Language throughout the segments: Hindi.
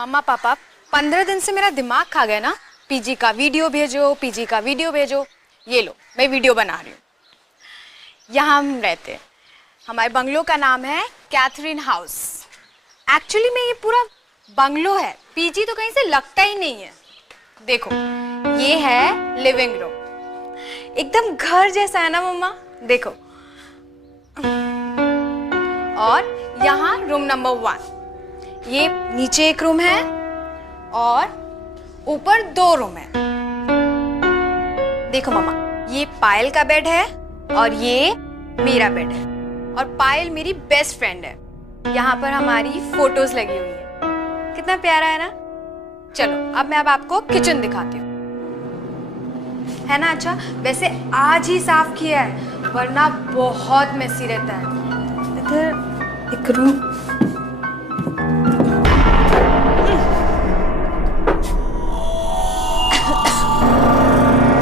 मम्मा पापा 15 दिन से मेरा दिमाग खा गया ना, पीजी का वीडियो भेजो, पीजी का वीडियो भेजो। ये लो, मैं वीडियो बना रही हूँ। यहाँ हम रहते हैं। हमारे बंगलो का नाम है कैथरीन हाउस। एक्चुअली में ये पूरा बंगलो है, पीजी तो कहीं से लगता ही नहीं है। देखो, ये है लिविंग रूम, एकदम घर जैसा है ना मम्मा। देखो, और यहाँ रूम नंबर 1। ये नीचे एक रूम है और ऊपर 2 रूम है। देखो मम्मा, ये पायल का बेड है और ये मेरा बेड है। और पायल मेरी बेस्ट फ्रेंड है। यहाँ पर हमारी फोटोज लगी हुई है। कितना प्यारा है ना। चलो अब मैं आपको किचन दिखाती हूँ, है ना। अच्छा, वैसे आज ही साफ किया है, वरना बहुत मेसी रहता है। इधर एक रूम,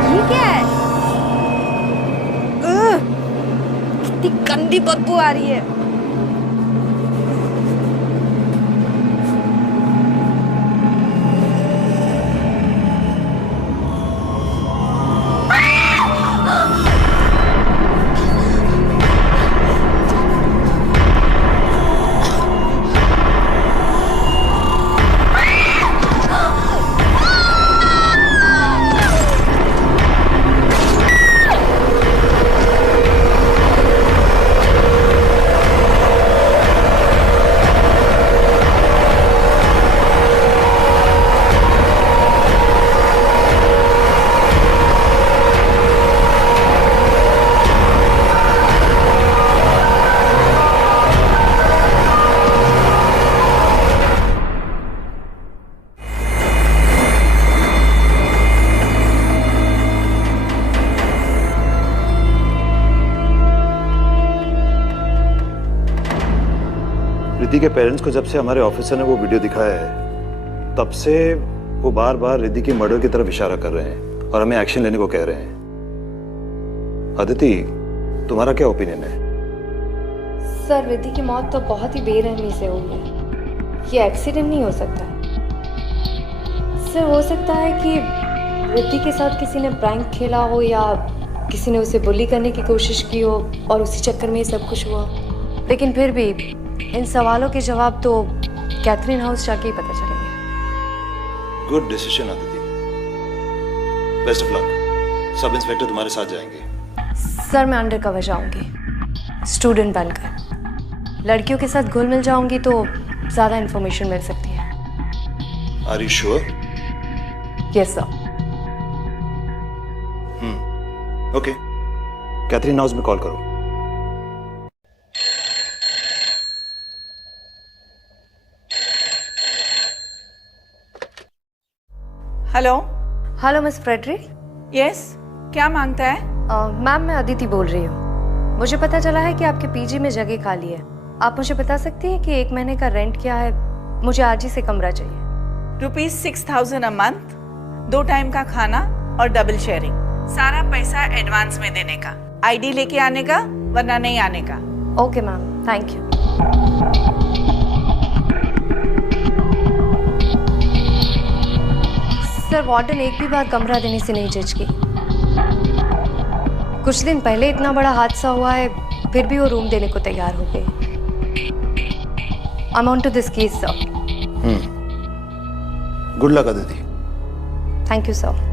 ये क्या है? कितनी गंदी बदबू आ रही है। रिद्धि के पेरेंट्स को जब से हमारे ऑफिसर ने वो वीडियो दिखाया है, तब से वो बार बार रिद्धि की मर्डर की तरफ इशारा कर रहे हैं और हमें एक्शन लेने को कह रहे हैं। अदिति, तुम्हारा क्या ओपिनियन है? सर, रिद्धि की मौत तो बहुत ही बेरहमी से हुई है। ये एक्सीडेंट नहीं हो सकता है। सर, हो सकता है कि रिद्धि के साथ किसी ने प्रैंक खेला हो या किसी ने उसे बुली करने की कोशिश की हो और उसी चक्कर में ये सब कुछ हुआ। लेकिन फिर भी इन सवालों के जवाब तो कैथरीन हाउस जाके ही पता चलेंगे। Good decision Aditi, best of luck. Sub inspector तुम्हारे साथ जाएंगे। सर, मैं अंडर कवर जाऊंगी स्टूडेंट बनकर। लड़कियों के साथ घुल मिल जाऊंगी तो ज्यादा इंफॉर्मेशन मिल सकती है। Are you sure? Yes sir. Okay, Catherine House में कॉल करो। Hello. Hello miss Frederick. Yes, क्या मांगता है? मैम, मैं अदिति बोल रही हूँ। मुझे पता चला है कि आपके पीजी में जगह खाली है। आप मुझे बता सकती हैं कि 1 महीने का रेंट क्या है? मुझे आज ही से कमरा चाहिए। ₹6000 अ मंथ, 2 टाइम का खाना और डबल शेयरिंग। सारा पैसा एडवांस में देने का, आईडी लेके आने का, वरना नहीं आने का। Okay ma'am, thank you. Sir, warden एक भी बार कमरा देने से नहीं जज की। कुछ दिन पहले इतना बड़ा हादसा हुआ है, फिर भी वो रूम देने को तैयार हो गए। I am on to this case sir. Good luck Aditi. Thank you sir.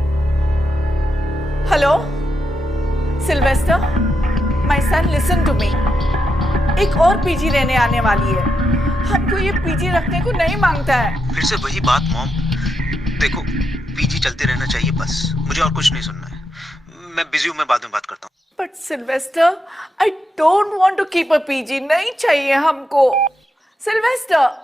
Hello Sylvester, my son, listen to me. एक और पीजी लेने आने वाली है। हमको ये पीजी रखने को नहीं मांगता है। फिर से वही बात मॉम। देखो, पीजी चलते रहना चाहिए बस, मुझे और कुछ नहीं सुनना है। मैं बिजी हूँ, मैं बाद में बात करता हूँ। But Sylvester, I don't want to keep a PG. नहीं चाहिए हमको सिल्वेस्टर।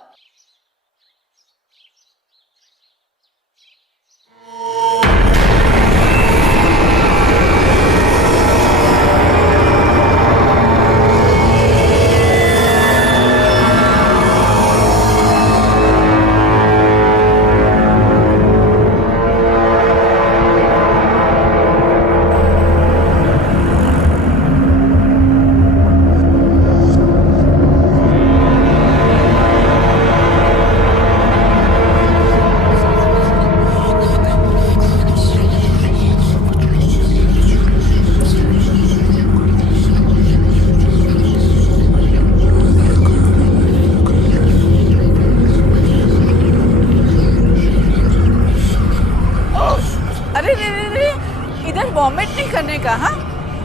वॉमिट नहीं करने का। हाँ,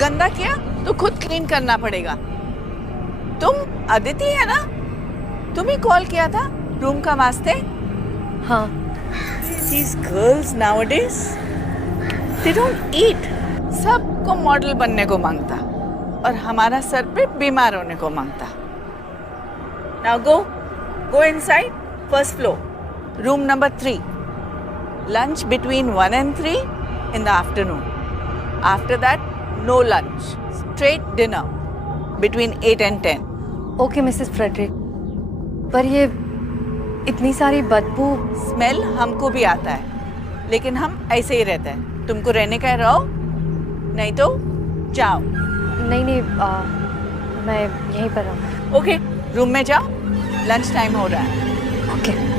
गंदा किया तो खुद क्लीन करना पड़ेगा। तुम अदिति है ना? तुम ही कॉल किया था रूम का वास्ते? हाँ। These girls nowadays, they don't eat. सबको मॉडल बनने को मांगता और हमारा सर पे बीमार होने को मांगता। Now go inside, first floor, room number 3. Lunch between 1 and 3 in the afternoon. After that, no lunch. Straight dinner between 8 and 10. Okay Mrs Frederick, पर ये इतनी सारी बदबू। स्मेल हमको भी आता है, लेकिन हम ऐसे ही रहते हैं। तुमको रहने का है रहो, नहीं तो जाओ। नहीं, मैं यहीं पर हूँ। ओके, रूम में जाओ, लंच टाइम हो रहा है। ओके।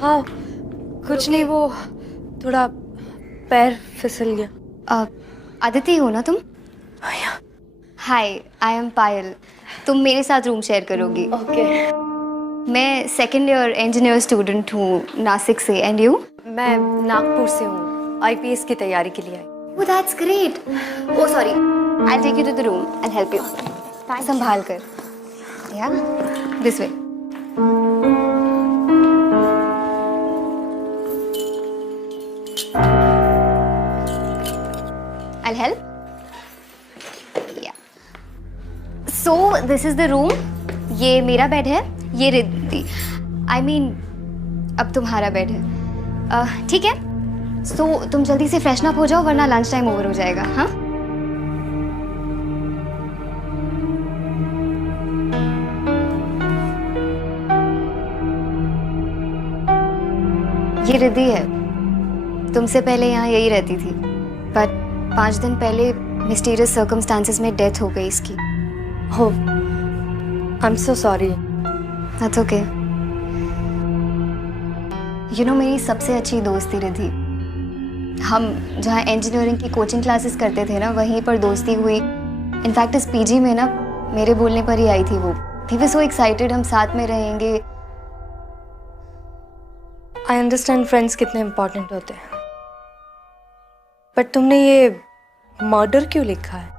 हाँ, कुछ नहीं, वो थोड़ा पैर फिसल गया। अदिति हो ना तुम? Hi, I am Payal. तुम मेरे साथ रूम शेयर करोगी। ओके। मैं सेकेंड ईयर इंजीनियर स्टूडेंट हूँ नासिक से। And you? मैं नागपुर से हूँ, आईपीएस की तैयारी के लिए आई। Oh that's great. Oh sorry, I take you to the room and help you. संभाल कर। Yeah this way. I'll help. Yeah. So this is the room. ये मेरा बेड है, ये रिद्धि। I mean, अब तुम्हारा बेड है। ठीक है? So तुम जल्दी से फ्रेशन अप हो जाओ, वरना लंच टाइम ओवर हो जाएगा। हाँ? ये रिद्धि है। तुमसे पहले यहाँ यही रहती थी, बट 5 दिन पहले मिस्टीरियस सर्कमस्टांसेस में डेथ हो गई इसकी। हो, I am so sorry. That's okay. You know, मेरी सबसे अच्छी दोस्त थी रिद्धि। हम जहाँ इंजीनियरिंग की कोचिंग क्लासेस करते थे ना, वहीं पर दोस्ती हुई। इनफैक्ट इस पीजी में ना मेरे बोलने पर ही आई थी वो। वी वर सो एक्साइटेड, हम साथ में रहेंगे। आई अंडरस्टैंड फ्रेंड्स कितने इम्पोर्टेंट होते हैं, बट तुमने ये मर्डर क्यों लिखा है?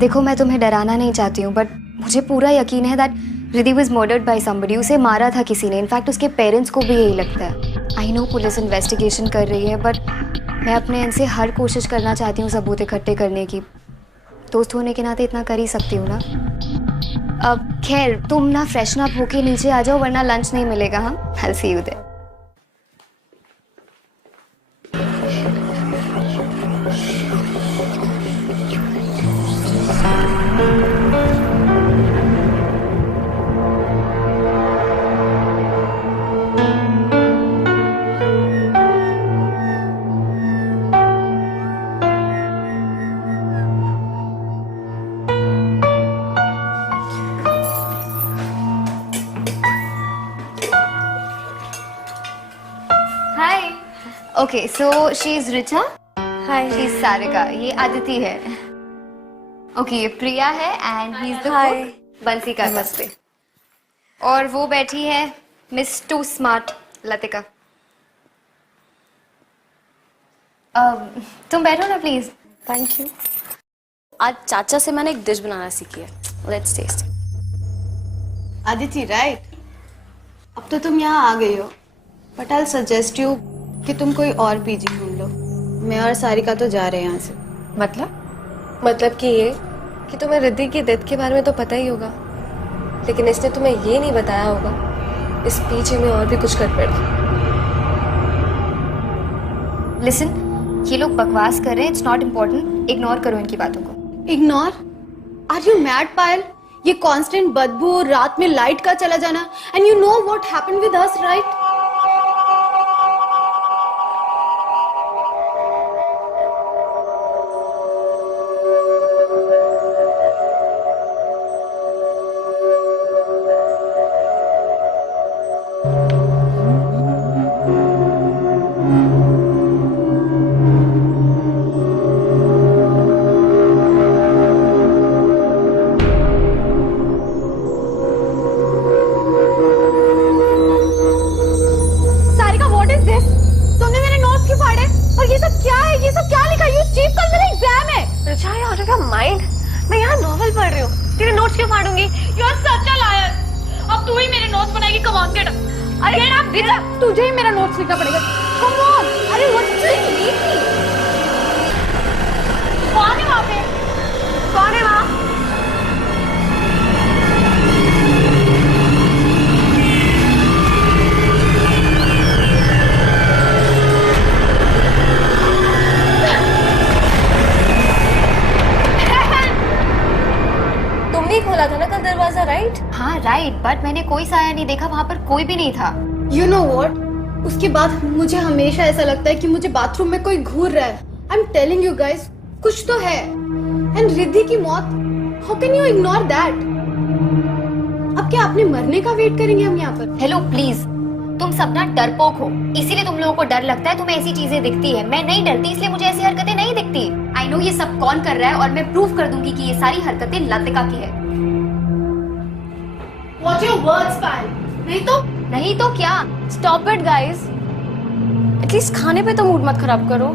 देखो, मैं तुम्हें डराना नहीं चाहती हूँ, बट मुझे पूरा यकीन है that Riddhi was murdered by somebody. उसे मारा था किसी ने। इनफैक्ट उसके पेरेंट्स को भी यही लगता है। आई नो पुलिस इन्वेस्टिगेशन कर रही है, बट मैं अपने इनसे हर कोशिश करना चाहती हूँ सबूत इकट्ठे करने की। दोस्त होने के नाते इतना कर ही सकती हूँ ना। अब खैर, तुम ना फ्रेशन अप होके नीचे आ जाओ, वरना लंच नहीं मिलेगा। हाँ, I see you there. Okay, so she is Richa. Hi. She is Sarika. ये आदिति है। ओके, ये प्रिया है and he is the hi. Bansi का। नमस्ते। और वो बैठी है मिस टू स्मार्ट लतिका। तुम बैठो ना प्लीज। Thank you. आज चाचा से मैंने एक डिश बनाना सीखी है, लेट्स टेस्ट। आदिति राइट, अब तो तुम यहाँ आ गई हो, बट आई सजेस्ट यू कि तुम कोई और पीजी ढूंढ लो। मैं और सारिका तो जा रहे हैं यहाँ से। मतलब कि ये कि तुम्हें रिद्धि की डेथ के बारे में तो पता ही होगा, लेकिन इसने तुम्हें ये नहीं बताया होगा इस पीछे में और भी कुछ गड़बड़ है। लिसन, ये लोग बकवास कर रहे हैं, इट्स नॉट इम्पोर्टेंट, इग्नोर करो इनकी बातों को। इग्नोर? आर यू मैड पायल? ये कांस्टेंट बदबू, रात में लाइट का चला जाना, and you know what happened with us right? तुझे ही मेरा नोट्स लिखना पड़ेगा। कम ऑन, अरे व्हाट्स दिस? कौन है वहाँ पे? कौन है वहाँ? तुमने खोला था ना कल दरवाजा, राइट? हाँ राइट, बट मैंने कोई साया नहीं देखा, वहां पर कोई भी नहीं था। You know what? उसके बाद मुझे हमेशा ऐसा लगता है कि मुझे बाथरूम में कोई घूर रहा है। I'm telling you guys, कुछ तो है। And रिद्धि की मौत, how can you ignore that? अब क्या अपने मरने का वेट करेंगे हम यहाँ पर? हेलो प्लीज, तुम सब ना डरपोक हो, इसीलिए तुम लोगों को डर लगता है, तुम्हें ऐसी चीजें दिखती है। मैं नहीं डरती, इसलिए मुझे ऐसी हरकतें नहीं दिखती। आई नो ये सब कौन कर रहा है और मैं प्रूव कर दूंगी कि ये सारी हरकतें लतिका की है। Watch your words, पायल। नहीं तो क्या? स्टॉप इट गाइस, एटलीस्ट खाने पे तो मूड मत खराब करो।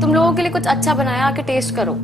तुम लोगों के लिए कुछ अच्छा बनाया, आके टेस्ट करो।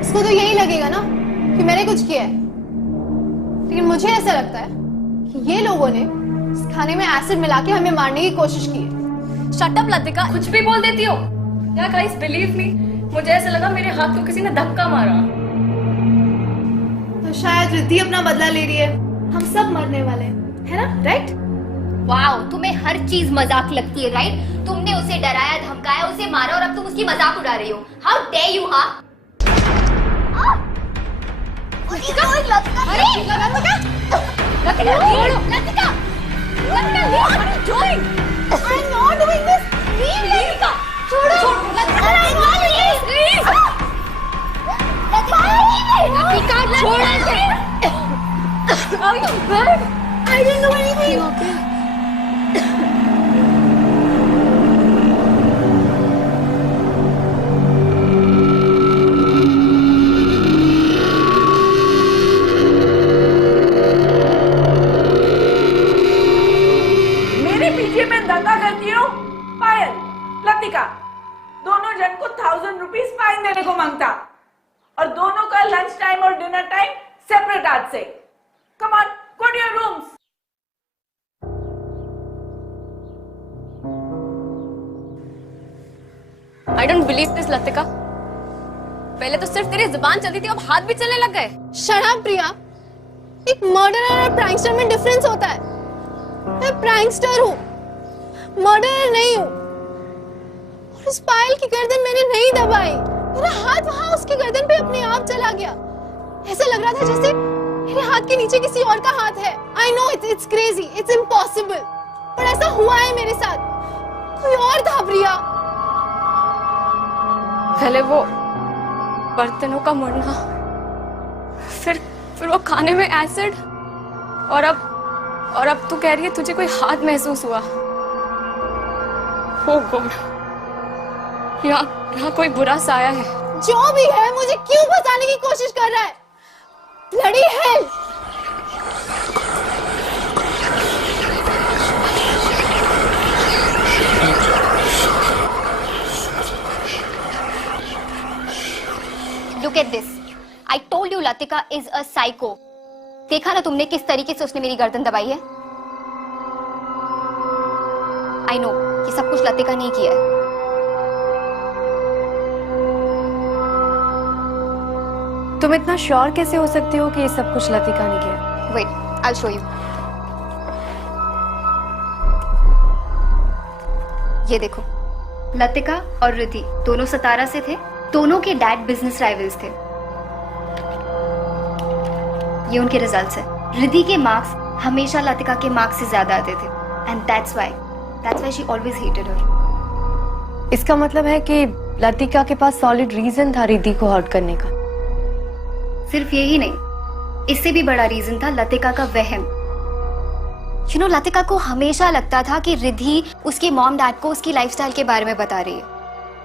इसको तो यही लगेगा ना कि मैंने कुछ किया है, लेकिन मुझे ऐसा लगता है कि ये लोगों ने इस खाने में एसिड मिला के हमें मारने की कोशिश की है। शट अप लतिका, कुछ भी बोल देती हो। या गाइस बिलीव मी, मुझे ऐसा लगा मेरे हाथ को किसी ने धक्का मारा। तो शायद रिद्धि अपना बदला ले रही है, हम सब मरने वाले हैं, है ना? राइट? वाओ, तुम्हें हर चीज मजाक लगती है, राइट? तुमने उसे डराया, धमकाया, उसे मारा और अब तुम उसकी मजाक उड़ा रही हो। How dare you! I didn't know anything. Okay. मेरे पीछे में दंगा करती हो पायल, लतिका, दोनों जन को 1000 रुपीज फाइन देने को मांगता, और दोनों का लंच टाइम और डिनर टाइम सेपरेट आज से। Come on, go to your rooms. I don't believe this Latika, पहले तो सिर्फ तेरी जुबान चलती थी, अब हाथ भी चलने लग गए। शट अप प्रिया, एक मर्डरर और प्रैंकस्टर में डिफरेंस होता है। मैं प्रैंकस्टर हूँ, मर्डरर नहीं हूँ। और उस पायल की गर्दन मैंने नहीं दबाई, मेरा हाथ वहां उसकी गर्दन पे अपने आप चला गया। ऐसा लग रहा था जैसे मेरे हाथ के नीचे किसी और का हाथ है। I know it's crazy, it's impossible, पर ऐसा हुआ है मेरे साथ। कोई और था प्रिया। पहले वो बर्तनों का मुड़ना, फिर वो खाने में एसिड, और अब तू कह रही है तुझे कोई हाथ महसूस हुआ। ओ गॉड, यहाँ कोई बुरा साया है। जो भी है, मुझे क्यों फंसाने की कोशिश कर रहा है? Bloody hell! Look at this. I told you Latika is a psycho. देखा ना तुमने किस तरीके से उसने मेरी गर्दन दबाई है? I know, ये सब कुछ लतिका ने किया है। तुम इतना श्योर कैसे हो सकते हो कि ये सब कुछ लतिका ने किया? Wait, I'll show you. ये देखो, लतिका और रिद्धि दोनों सतारा से थे। दोनों के डैड बिजनेस राइवल्स थे। ये उनके रिजल्ट्स है। रिद्धि के मार्क्स हमेशा लतिका के मार्क्स से ज्यादा आते थे, and that's why she always hated her. इसका मतलब है कि लतिका के पास सॉलिड रीजन था रिद्धि को हर्ट करने का। सिर्फ यही नहीं, इससे भी बड़ा रीजन था लतिका का वहम। यू नो, लतिका को हमेशा लगता था कि रिद्धि उसके मॉम डैड को उसकी लाइफस्टाइल के बारे में बता रही है,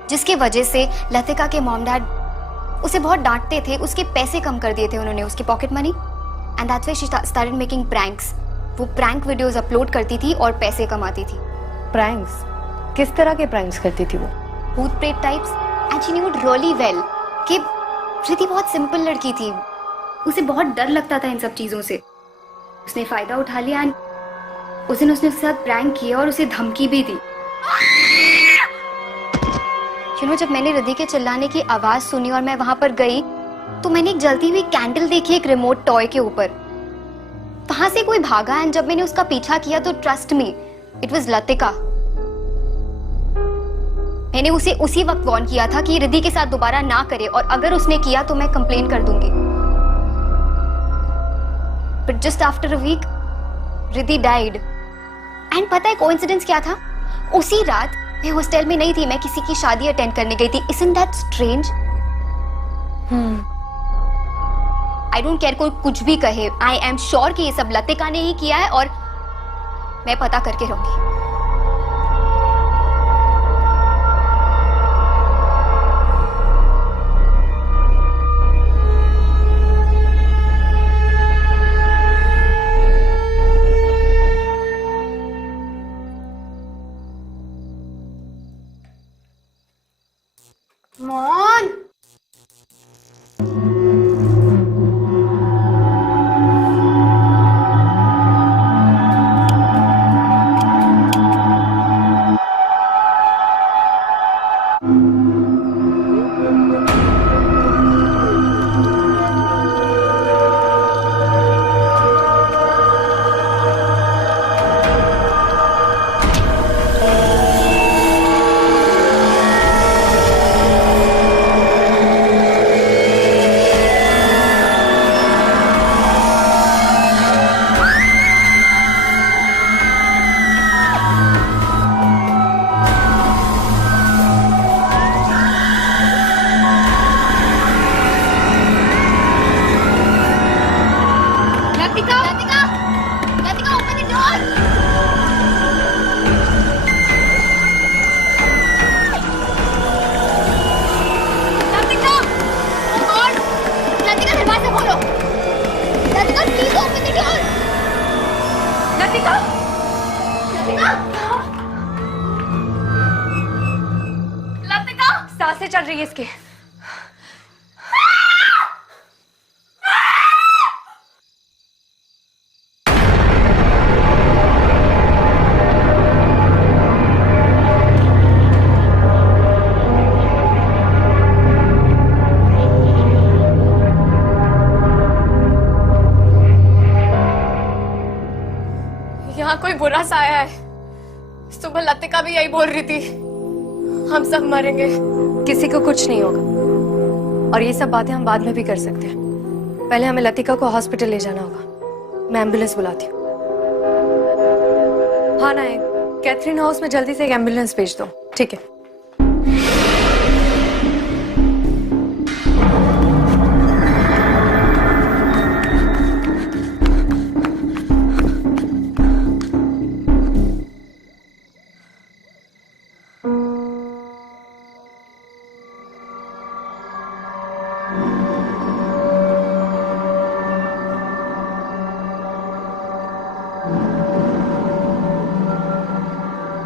जिसकी वजह से लतिका के मॉम डैड उसे बहुत डांटते थे। उसके पैसे कम कर दिए थे उन्होंने, उसकी pocket money, and that's why she started making pranks. वो प्रैंक वीडियोस अपलोड करती थी और पैसे कमाती थी। प्रैंक्स? किस तरह के प्रैंक्स करती थी वो? भूत प्रेत types, and she knew it really well कि रिद्धि बहुत सिंपल लड़की थी। उसे बहुत डर लगता था इन सब चीजों से। उसने फायदा उठा लिया, एंड उस दिन उसने उसके साथ प्रैंक किया और उसे धमकी भी दी। यू नो, जब मैंने रिद्धि के चिल्लाने की आवाज सुनी और मैं वहां पर गई, तो मैंने एक जलती हुई कैंडल देखी एक रिमोट टॉय के ऊपर। वहां से कोई भागा, एंड जब मैंने उसका पीछा किया तो trust me, it was Latika. मैंने उसे उसी वक्त वार्न किया था कि रिद्धि के साथ दोबारा ना करे, और अगर उसने किया तो मैं कंप्लेन कर दूंगी। But just after a week Riddhi died. And पता है कोइंसिडेंस क्या था? उसी रात मैं हॉस्टल में नहीं थी, मैं किसी की शादी अटेंड करने गई थी। Isn't that strange? I don't care कोई कुछ भी कहे, I am sure कि ये सब लतिका ने ही किया है, और मैं पता करके रहूंगी। मॉन, सांसें चल रही है इसके। यहाँ कोई बुरा साया है। सुबह लतिका भी यही बोल रही थी, हम सब मरेंगे। किसी को कुछ नहीं होगा, और ये सब बातें हम बाद में भी कर सकते हैं। पहले हमें लतिका को हॉस्पिटल ले जाना होगा। मैं एम्बुलेंस बुलाती हूँ। हाँ नायक, कैथरीन हाउस में जल्दी से एक एम्बुलेंस भेज दो। ठीक है।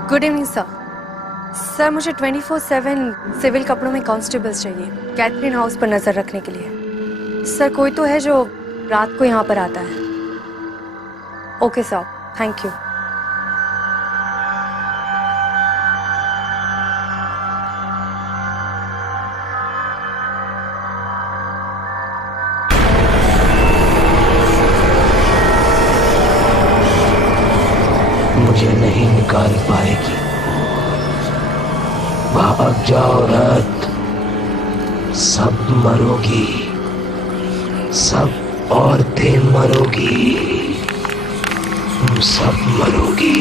Good evening sir. सर मुझे 24/7 सिविल कपड़ों में कांस्टेबल्स चाहिए कैथरीन हाउस पर नजर रखने के लिए। सर कोई तो है जो रात को यहाँ पर आता है? Okay sir, thank you. मुझे नहीं निकाल पाएगी। भाग जाओ रात, सब मरोगी, सब औरतें मरोगी, तुम सब मरोगी।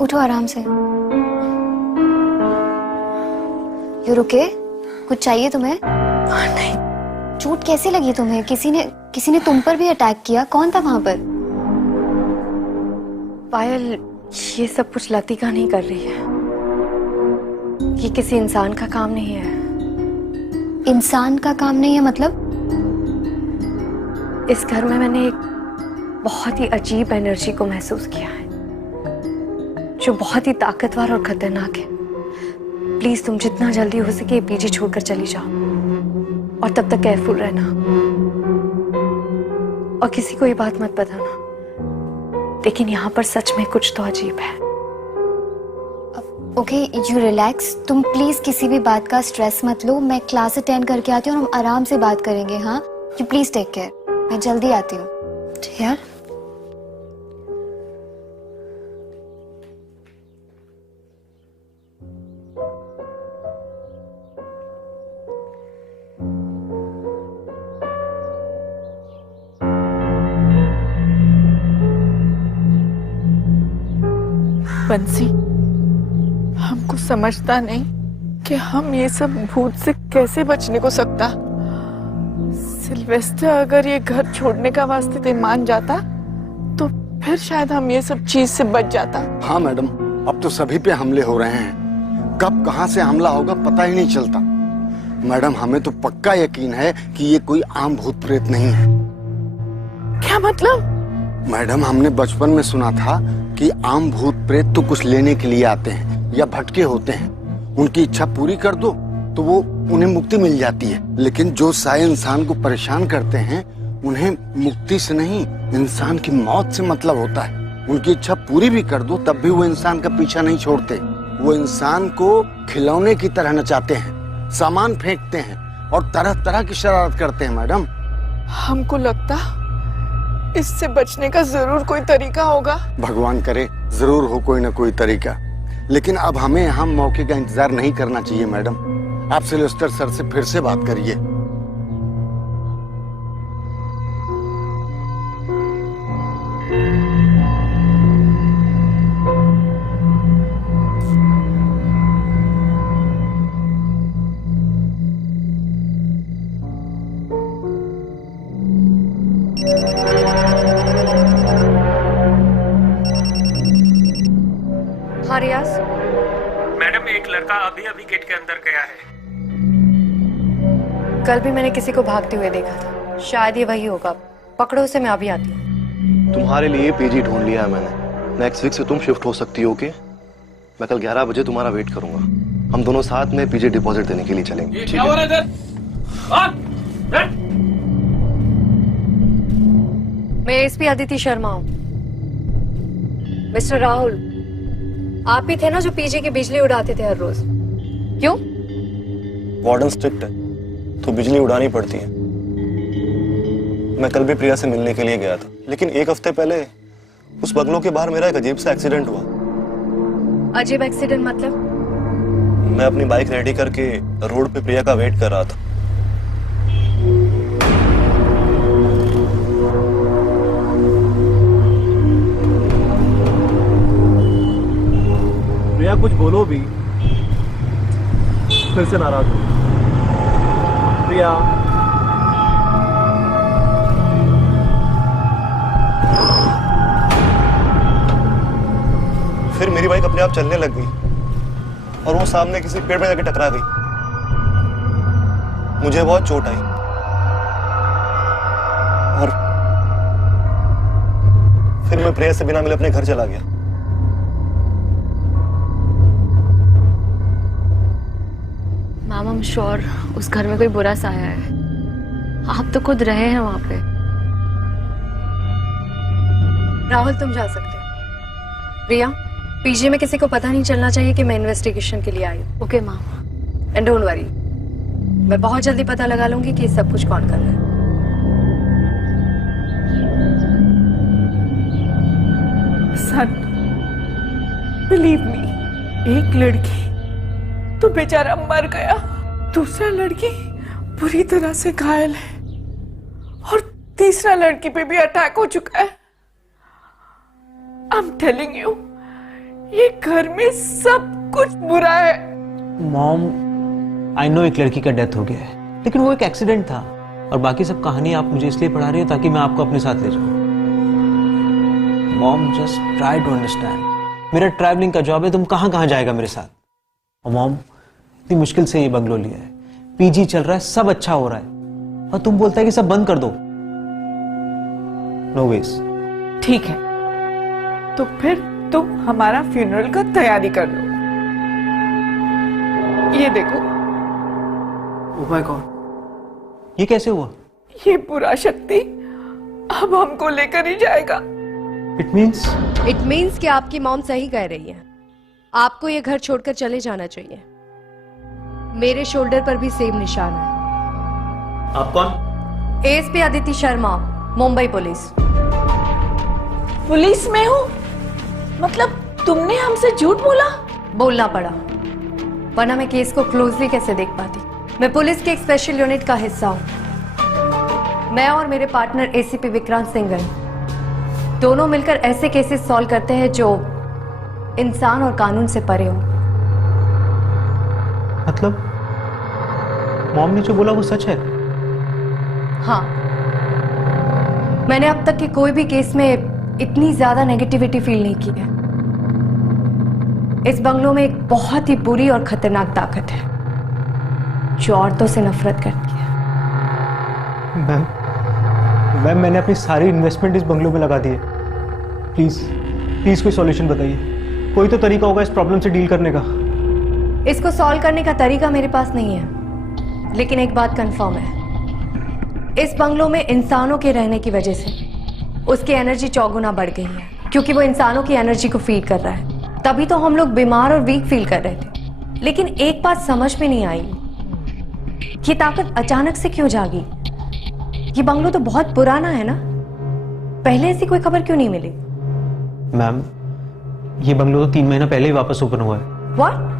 उठो आराम से। यू रुके? कुछ चाहिए तुम्हें? नहीं। चोट कैसे लगी तुम्हें? किसी ने तुम पर भी अटैक किया? कौन था वहां पर? पायल, ये सब कुछ लतिका नहीं कर रही है। ये किसी इंसान का काम नहीं है। इंसान का काम नहीं है मतलब? इस घर में मैंने एक बहुत ही अजीब एनर्जी को महसूस किया है जो बहुत ही ताकतवर और खतरनाक है। प्लीज तुम जितना जल्दी हो सके पीजी छोड़कर चली जाओ और तब तक केयरफुल रहना और किसी को ये बात मत बताना। लेकिन यहाँ पर सच में कुछ तो अजीब है। Okay, you relax. तुम प्लीज किसी भी बात का स्ट्रेस मत लो। मैं क्लास अटेंड करके आती हूँ और हम आराम से बात करेंगे। हाँ, यू प्लीज टेक केयर। मैं जल्दी आती हूँ। ठीक है? बंसी, हमको समझता नहीं कि हम ये सब भूत से कैसे बचने को सकता। सिल्वेस्टर अगर ये घर छोड़ने का वास्ते मान जाता तो फिर शायद हम ये सब चीज से बच जाता। हाँ मैडम, अब तो सभी पे हमले हो रहे हैं। कब कहाँ से हमला होगा पता ही नहीं चलता। मैडम, हमें तो पक्का यकीन है कि ये कोई आम भूत प्रेत नहीं है। क्या मतलब? मैडम, हमने बचपन में सुना था कि आम भूत प्रेत तो कुछ लेने के लिए आते हैं या भटके होते हैं। उनकी इच्छा पूरी कर दो तो वो उन्हें मुक्ति मिल जाती है। लेकिन जो साए इंसान को परेशान करते हैं उन्हें मुक्ति से नहीं, इंसान की मौत से मतलब होता है। उनकी इच्छा पूरी भी कर दो तब भी वो इंसान का पीछा नहीं छोड़ते। वो इंसान को खिलौने की तरह नचाते हैं, सामान फेंकते हैं और तरह तरह की शरारत करते हैं। मैडम, हमको लगता इससे बचने का जरूर कोई तरीका होगा। भगवान करे जरूर हो कोई ना कोई तरीका। लेकिन अब हमें यहाँ मौके का इंतजार नहीं करना चाहिए। मैडम, आप सिल्वेस्टर सर से फिर से बात करिए। हाँ रियाज। मैडम, एक लड़का अभी अभी गेट के अंदर गया है। कल भी मैंने किसी को भागते हुए देखा था, शायद ये वही होगा। पकड़ो उसे, मैं अभी आती हूँ। तुम्हारे लिए पीजी ढूंढ लिया है मैंने। नेक्स्ट वीक से तुम शिफ्ट हो सकती हो। ओके, मैं कल 11 बजे तुम्हारा वेट करूंगा। हम दोनों साथ में पीजी डिपॉजिट देने के लिए चलेंगे। ठीक है? मैं एसपी अदिति शर्मा हूँ। मिस्टर राहुल, आप ही थे ना जो पीजी की बिजली उड़ाते थे हर रोज? क्यों? वार्डन स्ट्रिक्ट है तो बिजली उड़ानी पड़ती है। मैं कल भी प्रिया से मिलने के लिए गया था, लेकिन एक हफ्ते पहले उस बंगलों के बाहर मेरा एक अजीब सा एक्सीडेंट हुआ। अजीब एक्सीडेंट मतलब? मैं अपनी बाइक रेडी करके रोड पे प्रिया का वेट कर रहा था। प्रिया कुछ बोलो भी, फिर से नाराज हो। प्रिया, फिर मेरी बाइक अपने आप चलने लग गई और वो सामने किसी पेड़ में जाके टकरा गई। मुझे बहुत चोट आई और फिर मैं प्रिया से बिना मिले अपने घर चला गया। मैम, आई एम श्योर उस घर में कोई बुरा साया है। आप तो खुद रहे हैं वहां पे। राहुल, तुम जा सकते हो। प्रिया, पीजी में किसी को पता नहीं चलना चाहिए कि मैं इन्वेस्टिगेशन के लिए आई हूँ। Okay ma'am. And don't worry, मैं बहुत जल्दी पता लगा लूंगी कि सब कुछ कौन कर रहा है। सन, बिलीव मी, एक लड़की तो बेचारा मर गया, दूसरा लड़की बुरी तरह से घायल है और तीसरा लड़की पे भी अटैक हो चुका है। आई एम टेलिंग यू, ये घर में सब कुछ बुरा है। मॉम, आई नो एक लड़की का डेथ हो गया है, लेकिन वो एक एक्सीडेंट था और बाकी सब कहानी आप मुझे इसलिए पढ़ा रही हो ताकि मैं आपको अपने साथ ले जाऊं। Mom, just try to understand. मेरा ट्रैवलिंग का जॉब है, तुम कहां कहां जाएगा मेरे साथ? और मॉम, इतनी मुश्किल से ये बंगलो लिया है, पीजी चल रहा है, सब अच्छा हो रहा है, और तुम बोलता है कि सब बंद कर दो। No veg. ठीक है, तो फिर तुम हमारा फ्यूनरल का तैयारी कर लो। ये देखो। ओह माय गॉड, ये कैसे हुआ? ये बुरा शक्ति अब हमको लेकर ही जाएगा। इट मीन्स कि आपकी मॉम सही कह रही है। आपको ये घर छोड़कर चले जाना चाहिए। मेरे शोल्डर पर भी सेम निशान है। आप कौन? SP Aditi Sharma, Mumbai police. Police में हो? मतलब तुमने हमसे झूठ बोला? बोलना पड़ा, वरना मैं केस को क्लोजली कैसे देख पाती। मैं पुलिस के एक स्पेशल यूनिट का हिस्सा हूँ। मैं और मेरे पार्टनर एसीपी विक्रांत सिंघल दोनों मिलकर ऐसे केसेस सॉल्व करते हैं जो इंसान और कानून से परे हो। मतलब मॉम ने जो बोला वो सच है? हाँ, मैंने अब तक के कोई भी केस में इतनी ज्यादा नेगेटिविटी फील नहीं की है। इस बंगलों में एक बहुत ही बुरी और खतरनाक ताकत है जो औरतों से नफरत करती है। मैम, मैंने अपनी सारी इन्वेस्टमेंट इस बंगलों में लगा दी है। प्लीज कोई सॉल्यूशन बताइए। कोई तो तरीका होगा इस प्रॉब्लम से डील करने का। इसको सॉल्व करने का तरीका मेरे पास नहीं है, लेकिन एक बात कंफर्म है, इस बंगलों में इंसानों के रहने की वजह से उसकी एनर्जी चौगुना बढ़ गई है, क्योंकि वो इंसानों की एनर्जी को फीड कर रहा है। तभी तो हम लोग बीमार और वीक फील कर रहे थे। लेकिन एक बात समझ में नहीं आई, ये ताकत अचानक से क्यों जागी? ये बंगलो तो बहुत पुराना है ना, पहले ऐसी कोई खबर क्यों नहीं मिली? मैम, ये बंगलो तो 3 महीना पहले ही वापस ओपन हुआ है। व्हाट?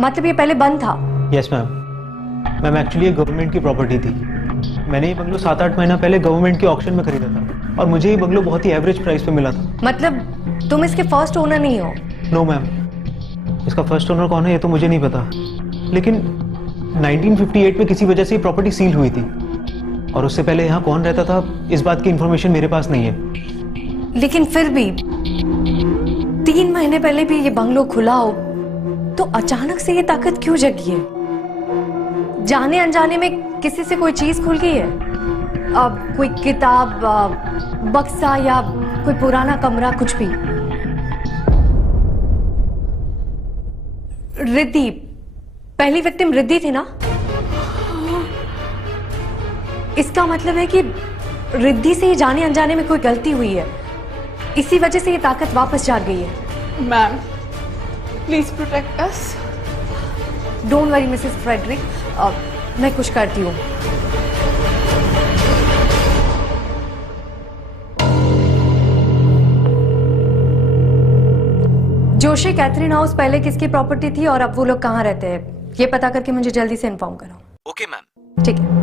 मतलब ये पहले बंद था? यस मैम, एक्चुअली ये गवर्नमेंट की प्रॉपर्टी थी। मैंने ये बंगलो 7-8 महीना पहले गवर्नमेंट के ऑक्शन में खरीदा था और मुझे ये बंगलो बहुत ही एवरेज प्राइस पे मिला था। मतलब तुम इसके फर्स्ट ओनर नहीं हो? नो मैम, इसका फर्स्ट ओनर कौन है ये तो मुझे नहीं पता, लेकिन 1958 में किसी वजह से ये प्रॉपर्टी सील हुई थी और उससे पहले यहाँ कौन रहता था इस बात की इंफॉर्मेशन मेरे पास नहीं है। लेकिन फिर भी 3 महीने पहले भी ये बंगलो खुला हो तो अचानक से ये ताकत क्यों जगी है? जाने अनजाने में किसी से कोई चीज खुल गई है? अब कोई किताब, बक्सा या कोई पुराना कमरा, कुछ भी। रिद्धि, पहली विक्टिम रिद्धि थी ना? इसका मतलब है कि रिद्धि से ये जाने अनजाने में कोई गलती हुई है, इसी वजह से ये ताकत वापस जाग गई है। Ma'am please protect us. Don't worry Mrs Frederick, मैं कुछ करती हूँ। जोशी कैथरीन हाउस पहले किसकी प्रॉपर्टी थी और अब वो लोग कहाँ रहते हैं, ये पता करके मुझे जल्दी से इन्फॉर्म करो। Okay ma'am. ठीक है।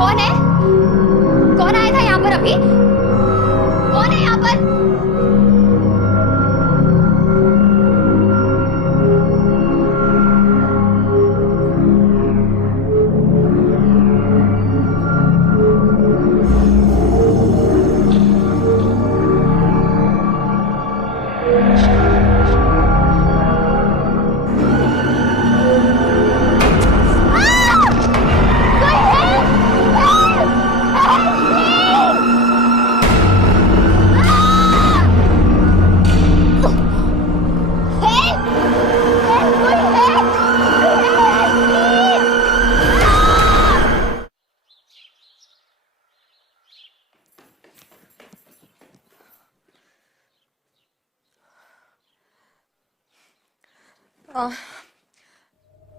कौन है? कौन आया था यहाँ पर अभी? कौन है यहाँ पर?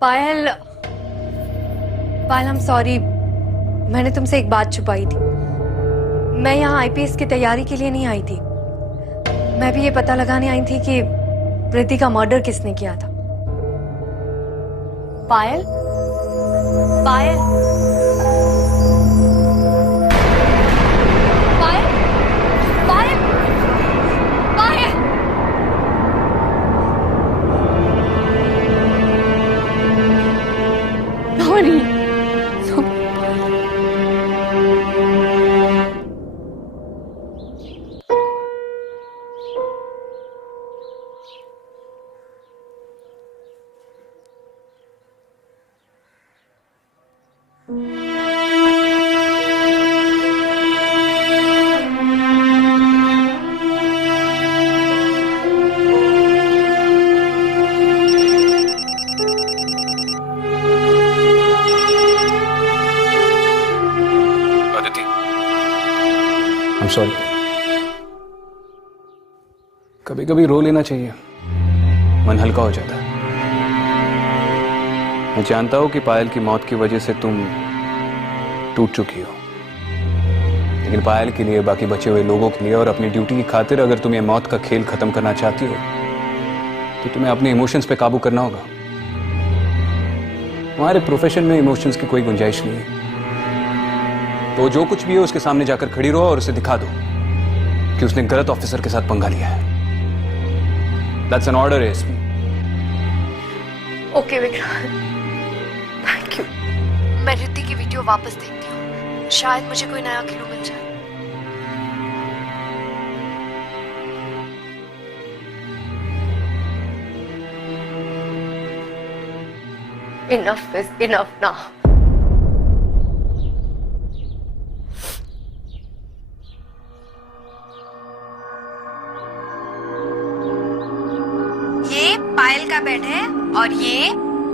पायल, पायल I'm सॉरी, मैंने तुमसे एक बात छुपाई थी। मैं यहाँ आईपीएस की तैयारी के लिए नहीं आई थी, मैं भी ये पता लगाने आई थी कि रिद्धि का मर्डर किसने किया था। पायल, पायल, पायल, पायल, पायल। Nobody. सॉरी। कभी कभी रो लेना चाहिए, मन हल्का हो जाता है। मैं जानता हूं कि पायल की मौत की वजह से तुम टूट चुकी हो, लेकिन पायल के लिए, बाकी बचे हुए लोगों के लिए और अपनी ड्यूटी की खातिर अगर तुम ये मौत का खेल खत्म करना चाहती हो तो तुम्हें अपने इमोशंस पे काबू करना होगा। तुम्हारे प्रोफेशन में इमोशंस की कोई गुंजाइश नहीं है, तो जो कुछ भी है उसके सामने जाकर खड़ी रहो और उसे दिखा दो कि उसने गलत ऑफिसर के साथ पंगा लिया है। That's an order, ASP. Okay Vikrant, thank you. मैं रिद्धि की वीडियो वापस देखती हूँ, शायद मुझे कोई नया क्लू मिल जाए। Enough is enough now. ये पायल का बेड है और ये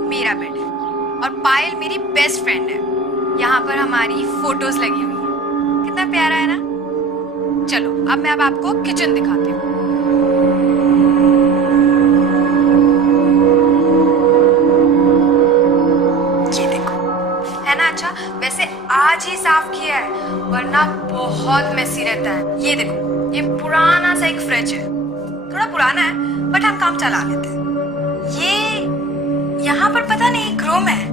मेरा बेड है, और पायल मेरी बेस्ट फ्रेंड है। यहाँ पर हमारी फोटोज लगी हुई है, कितना प्यारा है ना। चलो अब मैं आपको किचन दिखाती हूँ। ये देखो, है ना अच्छा। वैसे आज ही साफ किया है, वरना बहुत मेसी रहता है। ये देखो, ये पुराना सा एक फ्रिज है, थोड़ा पुराना है बट हम काम चला लेते हैं। ये यहाँ पर पता नहीं एक रूम है,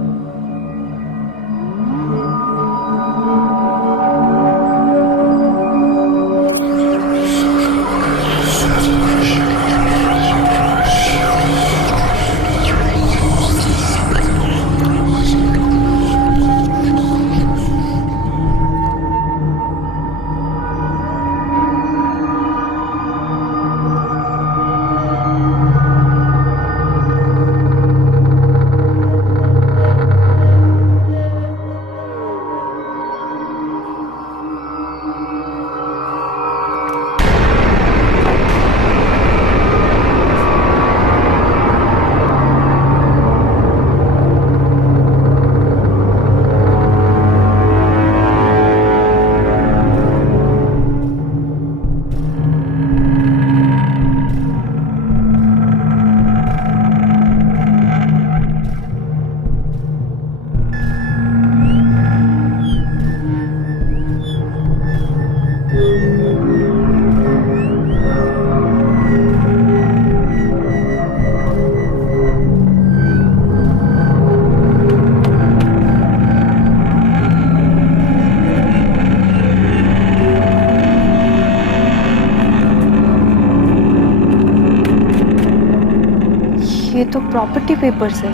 ये तो प्रॉपर्टी पेपर्स है।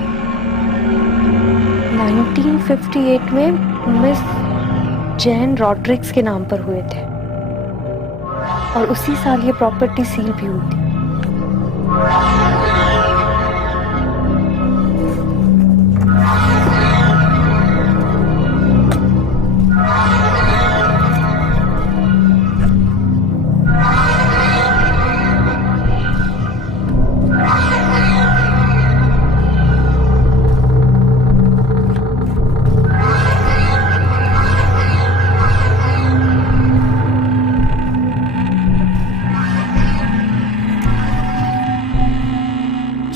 1958 में मिस जैन रॉड्रिक्स के नाम पर हुए थे और उसी साल ये प्रॉपर्टी सील भी हुई थी।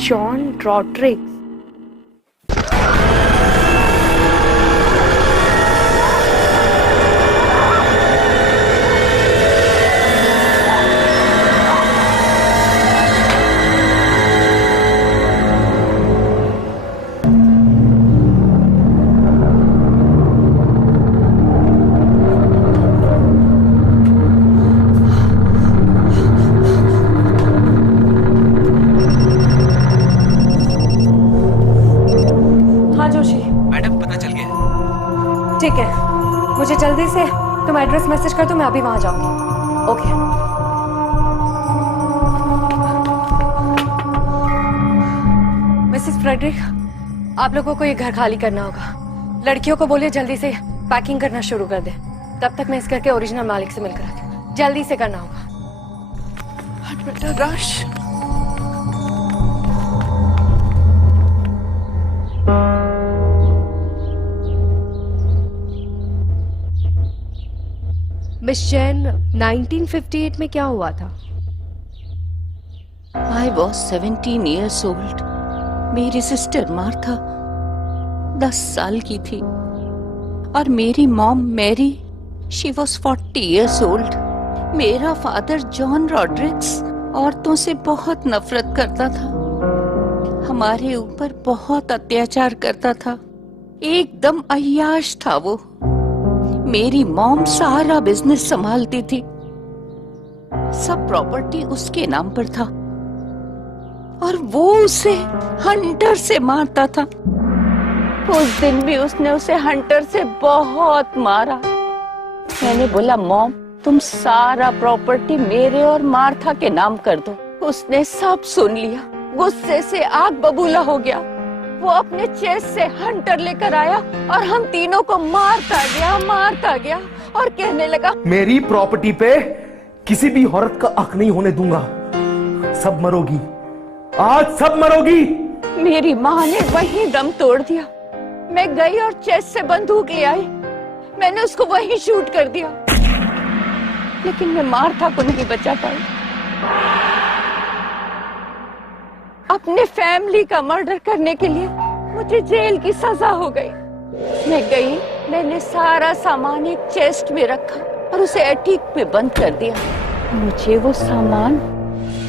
जॉन रॉड्रिक्स। ठीक है, मुझे जल्दी से तुम एड्रेस मैसेज कर दो, मैं अभी वहां जाऊंगी। ओके। मिसेस फ्रेडरिक, आप लोगों को ये घर खाली करना होगा। लड़कियों को बोलिए जल्दी से पैकिंग करना शुरू कर दे। तब तक मैं इस घर के ओरिजिनल मालिक से मिलकर आती हूँ। जल्दी से करना होगा। हट बेटा, रश। मिस जैन, 1958 में क्या हुआ था? I was 17 years old. मेरी सिस्टर मार्था 10 साल की थी और मेरी mom Mary she was 40 years old. मेरा फादर जॉन रॉड्रिक्स औरतों से बहुत नफरत करता था, हमारे ऊपर बहुत अत्याचार करता था, एकदम अय्याश था वो। मेरी मॉम सारा बिजनेस संभालती थी, सब प्रॉपर्टी उसके नाम पर था और वो उसे हंटर से मारता था। उस दिन भी उसने उसे हंटर से बहुत मारा। मैंने बोला, मॉम तुम सारा प्रॉपर्टी मेरे और मार्था के नाम कर दो। उसने सब सुन लिया, गुस्से से आग बबूला हो गया। वो अपने चेस्ट से हंटर लेकर आया और हम तीनों को मारता गया और कहने लगा, मेरी प्रॉपर्टी पे किसी भी औरत का हक नहीं होने दूंगा। सब मरोगी, आज सब मरोगी। मेरी माँ ने वहीं दम तोड़ दिया। मैं गई और चेस्ट से बंदूक ले आई, मैंने उसको वहीं शूट कर दिया, लेकिन मैं मार्था को नहीं बचा पाई। अपने फैमिली का मर्डर करने के लिए मुझे जेल की सजा हो गई। मैं गई, मैंने सारा सामान एक चेस्ट में रखा और उसे एटीक पे बंद कर दिया। मुझे वो सामान,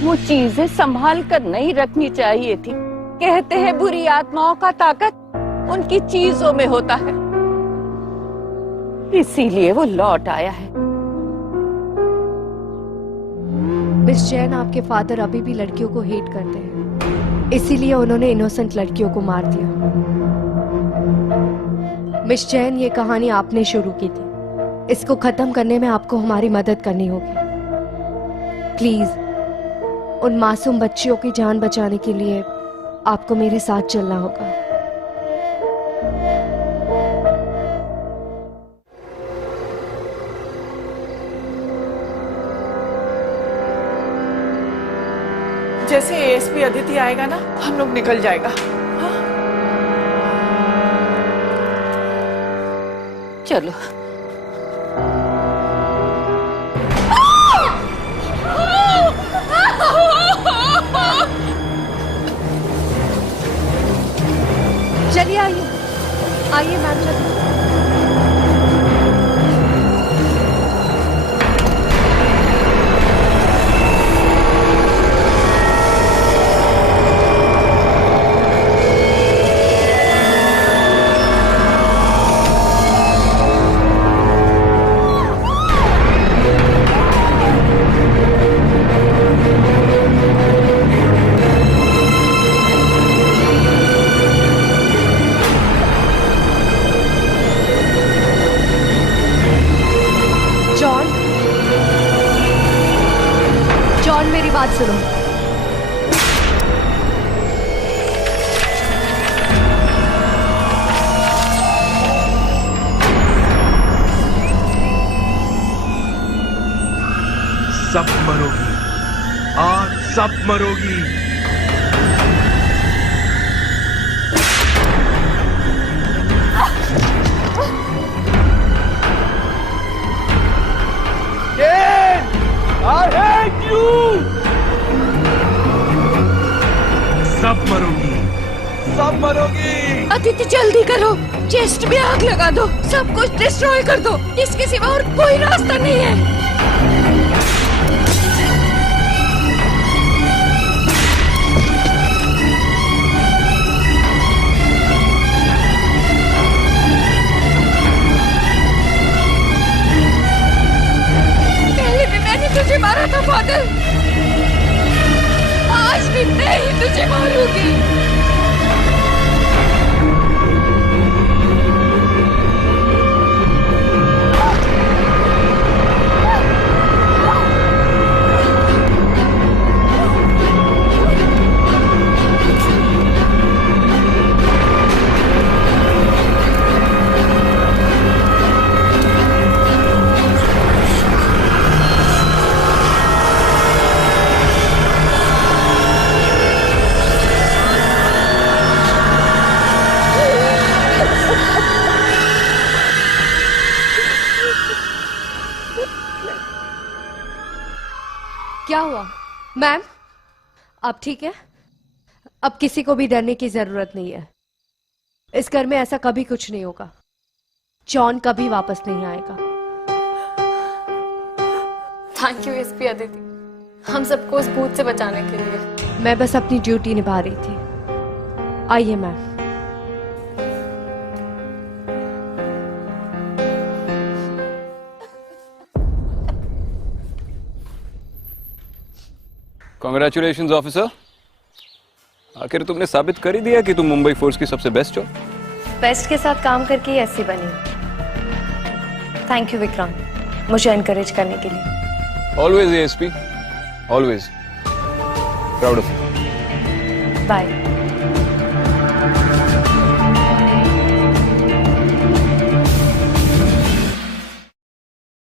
वो चीजें संभाल कर नहीं रखनी चाहिए थी। कहते हैं बुरी आत्माओं का ताकत उनकी चीजों में होता है, इसीलिए वो लौट आया है। मिस जैन, आपके फादर अभी भी लड़कियों को हेट करते हैं, इसीलिए उन्होंने इनोसेंट लड़कियों को मार दिया। मिस जैन, ये कहानी आपने शुरू की थी, इसको खत्म करने में आपको हमारी मदद करनी होगी। प्लीज, उन मासूम बच्चियों की जान बचाने के लिए आपको मेरे साथ चलना होगा। जैसे एएसपी अदिति आएगा ना, हम लोग निकल जाएगा। हाँ? चलो। चलिए, आइए मैम, चलिए। सब मरोगी, आज सब मरोगी। I hate you! सब मरोगी, सब मरोगी। अदिति जल्दी करो, चेस्ट में आग लगा दो, सब कुछ डिस्ट्रॉय कर दो, इसके सिवा और कोई रास्ता नहीं है। पहले भी मैंने तुझे मारा था बादल, आज भी मैं ही तुझे मारूंगी। क्या हुआ मैम? अब ठीक है? अब किसी को भी डरने की जरूरत नहीं है। इस घर में ऐसा कभी कुछ नहीं होगा। जॉन कभी वापस नहीं आएगा। थैंक यू एसपी अदिति, हम सबको उस भूत से बचाने के लिए। मैं बस अपनी ड्यूटी निभा रही थी। आइए मैम। कांग्रेचुलेशंस ऑफिसर, आखिर तुमने साबित कर ही दिया कि तुम मुंबई फोर्स की सबसे बेस्ट हो। बेस्ट के साथ काम करके ही ऐसी बनी। थैंक यू विक्रम, मुझे एनकरेज करने के लिए। Always ASP, always proud of you. Bye.